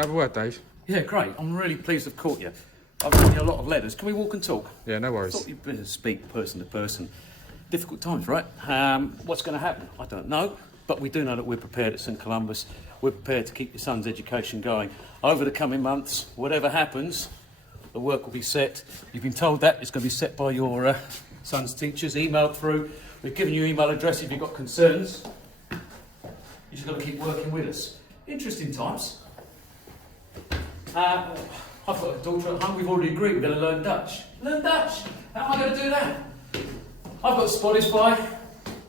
that have a word, Dave? Yeah, great. I'm really pleased I've caught you. I've written you a lot of letters. Can we walk and talk? Yeah, no I worries. thought you'd better speak person to person. Difficult times, right? What's going to happen? I don't know. But we do know that we're prepared at St Columba's. We're prepared to keep your son's education going. Over the coming months, whatever happens, the work will be set. You've been told that. It's going to be set by your son's teachers, emailed through. We've given you email address if you've got concerns. You just got to keep working with us. Interesting times. I've got a daughter at home. We've already agreed we're going to learn Dutch. Learn Dutch? How am I going to do that? I've got Spotify.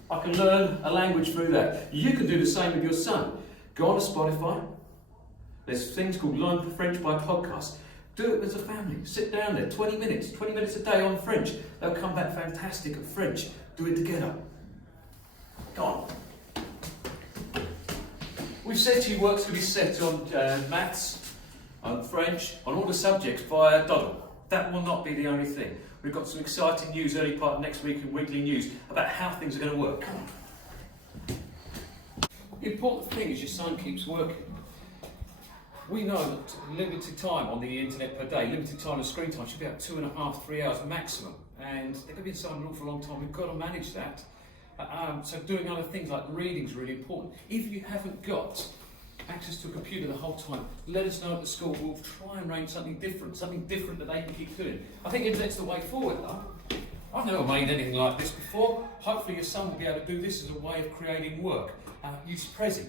I can learn a language through that. You can do the same with your son. Go on to Spotify. There's things called Learn French by Podcast. Do it as a family. Sit down there, 20 minutes a day on French. They'll come back fantastic at French. Do it together. Go on. We've said to you work's going to be set on maths, on French, on all the subjects via Doddle. That will not be the only thing. We've got some exciting news early part of next week in Weekly News about how things are going to work. Come on. The important thing is your son keeps working. We know that limited time on the internet per day, limited time of screen time should be about 2.5, 3 hours maximum. And they're going to be inside an awful long time. We've got to manage that. So doing other things like reading is really important. If you haven't got access to a computer the whole time, let us know at the school. We'll try and arrange something different that they can keep doing. I think internet's the way forward though. I've never made anything like this before. Hopefully your son will be able to do this as a way of creating work. Use Prezi,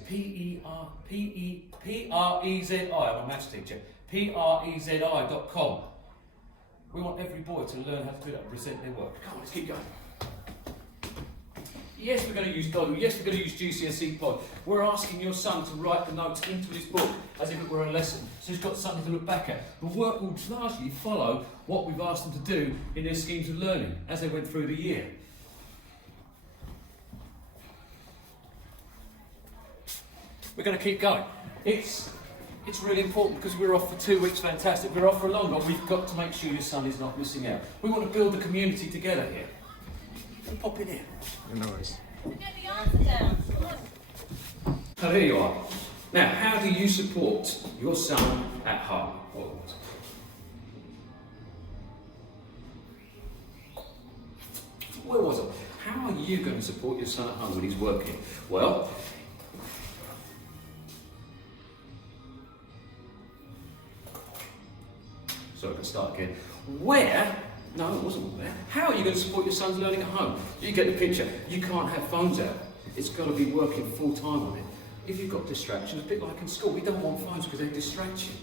P-R-E-Z-I, I'm a maths teacher, Prezi.com. We want every boy to learn how to do that and present their work. Come on, let's keep going. Yes, we're going to use Doddle. Yes, we're going to use GCSE Pod. We're asking your son to write the notes into his book as if it were a lesson, so he's got something to look back at. The work will largely follow what we've asked them to do in their schemes of learning as they went through the year. We're going to keep going. It's really important because we're off for 2 weeks, fantastic. We're off for longer. We've got to make sure your son is not missing out. We want to build the community together here. Pop in here. No worries. Get the answer down. So there you are. Now, how do you support your son at home? Where was it? How are you going to support your son at home when he's working? Well, so I can start again. Where? No, it wasn't there. How are you going to support your son's learning at home? You get the picture. You can't have phones out. It's got to be working full time on it. If you've got distractions, a bit like in school, we don't want phones because they distract you.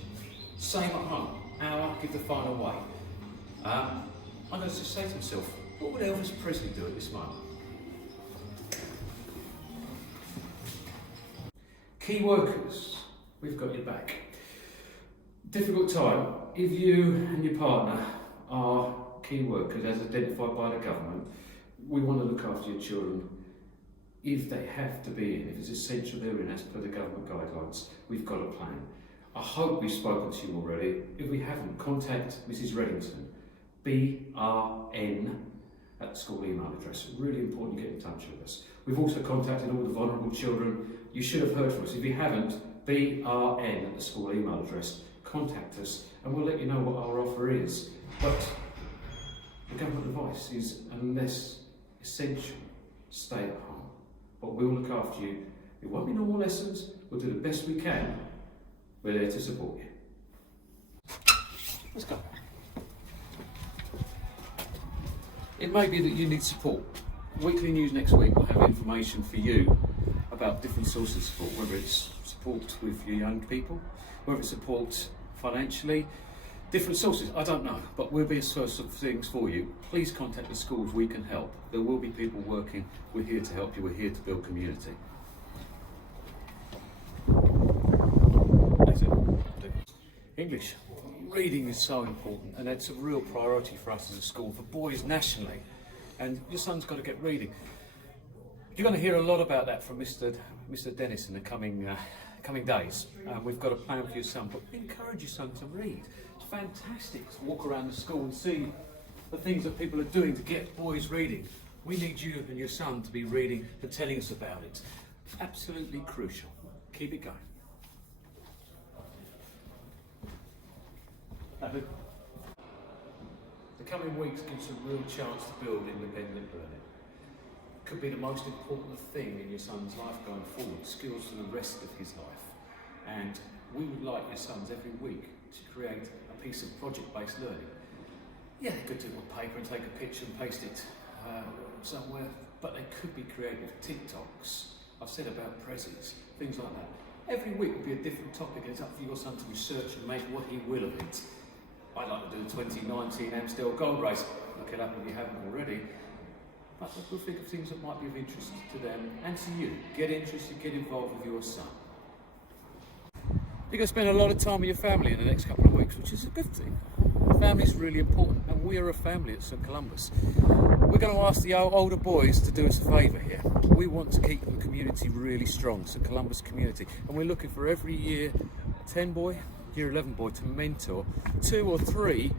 Same at home. Hour, give the phone away. I'm going to just say to myself, what would Elvis Presley do at this moment? Key workers, we've got your back. Difficult time. If you and your partner are key workers as identified by the government, we want to look after your children. If they have to be in, if it's essential they're in as per the government guidelines, we've got a plan. I hope we've spoken to you already. If we haven't, contact Mrs. Reddington, BRN, at the school email address. Really important you get in touch with us. We've also contacted all the vulnerable children. You should have heard from us. If you haven't, BRN at the school email address. Contact us and we'll let you know what our offer is. But the government advice is, unless essential, stay at home. But we'll look after you. It won't be normal lessons. We'll do the best we can. We're there to support you. Let's go. It may be that you need support. Weekly News next week will have information for you about different sources of support, whether it's support with your young people, whether it's support financially, different sources, I don't know, but we'll be a source of things for you. Please contact the schools, we can help. There will be people working, we're here to help you, we're here to build community. That's it. English. Reading is so important and it's a real priority for us as a school, for boys nationally, and your son's got to get reading. You're going to hear a lot about that from Mr. Dennis in the coming days. We've got a plan for your son, but encourage your son to read. It's fantastic to walk around the school and see the things that people are doing to get boys reading. We need you and your son to be reading and telling us about it. Absolutely crucial. Keep it going. The coming weeks gives you a real chance to build independent learning. Could be the most important thing in your son's life going forward, skills for the rest of his life. And we would like your sons every week to create a piece of project-based learning. Yeah, they could do it on paper and take a picture and paste it somewhere, but they could be creative TikToks. I've said about prezzies, things like that. Every week will be a different topic, and it's up for your son to research and make what he will of it. I'd like to do the 2019 Amstel Gold Race. Look it up if you haven't already. But we'll think of things that might be of interest to them and to you. Get interested, get involved with your son. You're going to spend a lot of time with your family in the next couple of weeks, which is a good thing. Family is really important, and we are a family at St Columbus. We're going to ask the older boys to do us a favour here. We want to keep the community really strong, St Columbus community, and we're looking for every year 10 boy, year 11 boy to mentor 2 or 3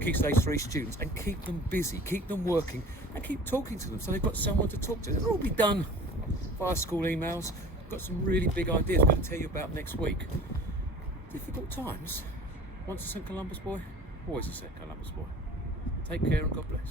Key Stage 3 students and keep them busy, keep them working, and keep talking to them so they've got someone to talk to. It'll all be done via school emails. We've got some really big ideas we're going to tell you about next week. Difficult times. Once a St Columbus boy, always a St Columbus boy. Take care and God bless.